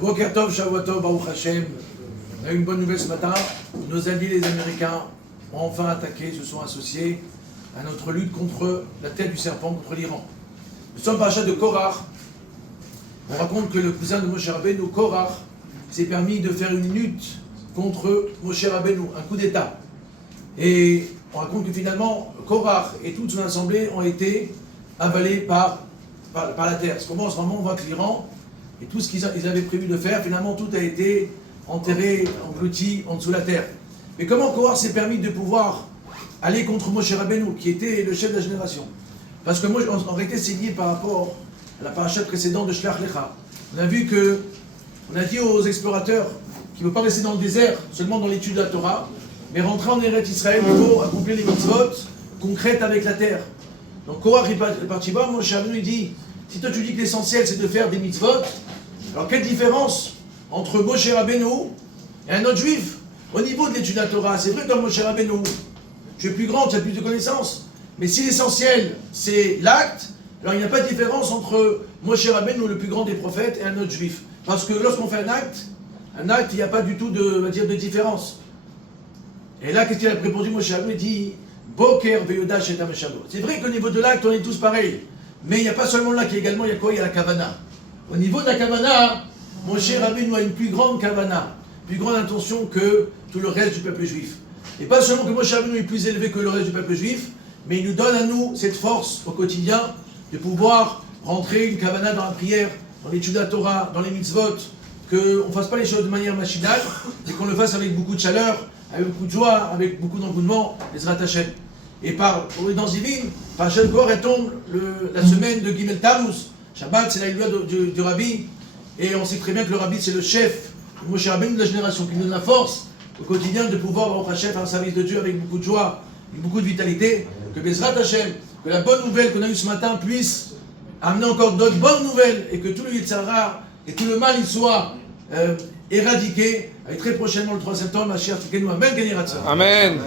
Boker Tov, Shavua Tov, Baruch Hashem. On a eu une bonne nouvelle ce matin. Nos alliés, les Américains, ont enfin attaqué, se sont associés à notre lutte contre la tête du serpent, contre l'Iran. Nous sommes par l'achat de Korach. On raconte que le cousin de Moshe Rabbeinu, Korach, s'est permis de faire une lutte contre Moshe Rabbeinu, un coup d'État. Et on raconte que finalement, Korach et toute son assemblée ont été avalés par la terre. Parce qu'en ce moment, on voit que l'Iran, et tout ce qu'ils avaient prévu de faire, finalement, tout a été enterré, englouti en dessous de la terre. Mais comment Korach s'est permis de pouvoir aller contre Moshe Rabbeinu, qui était le chef de la génération? Parce que moi, en réalité, c'est lié par rapport à la paracha précédente de Shlach Lecha. On a vu que, on a dit aux explorateurs qu'il ne faut pas rester dans le désert, seulement dans l'étude de la Torah, mais rentrer en Eretz Israël pour accomplir les mitzvot concrètes avec la terre. Donc Korach est parti voir, Moshe Rabbeinu, il dit, si toi tu dis que l'essentiel c'est de faire des mitzvot, alors quelle différence entre Moshe Rabbeinu et un autre juif au niveau de l'étude de la Torah? C'est vrai que Moshe Rabbeinu, tu es plus grand, tu as plus de connaissances, mais si l'essentiel c'est l'acte, alors il n'y a pas de différence entre Moshe Rabbeinu, le plus grand des prophètes, et un autre juif. Parce que lorsqu'on fait un acte, il n'y a pas du tout de différence. Et là, qu'est-ce qu'il a répondu Moshe Rabbeinu? Il dit Boker veyoda shetam shabot. C'est vrai qu'au niveau de l'acte, on est tous pareils. Mais il n'y a pas seulement là, il y a quoi? Il y a la kavana. Au niveau de la kavana, Moshe Rabbeinu a une plus grande kavana, plus grande intention que tout le reste du peuple juif. Et pas seulement que Moshe Rabbeinu est plus élevé que le reste du peuple juif, mais il nous donne à nous cette force au quotidien de pouvoir rentrer une kavana dans la prière, dans l'étude de la Torah, dans les mitzvot, qu'on ne fasse pas les choses de manière machinale, mais qu'on le fasse avec beaucoup de chaleur, avec beaucoup de joie, avec beaucoup d'engouement, les Hashem. Et par providence divine, par Shem Korach, elle tombe la semaine de Gimel Tammuz. Shabbat, c'est la loi du Rabbi. Et on sait très bien que le Rabbi, c'est le chef, le Moshe Rabbeinu de la génération, qui nous donne la force au quotidien de pouvoir, Baruch Hashem, faire un service de Dieu avec beaucoup de joie, avec beaucoup de vitalité. Que Bezrat Hashem, que la bonne nouvelle qu'on a eue ce matin puisse amener encore d'autres bonnes nouvelles et que tout le Yitzhara et tout le mal, il soit éradiqué. Et très prochainement, le 3 septembre, Mashiach Tzidkenu, Amen, Gani Ratzon. Amen.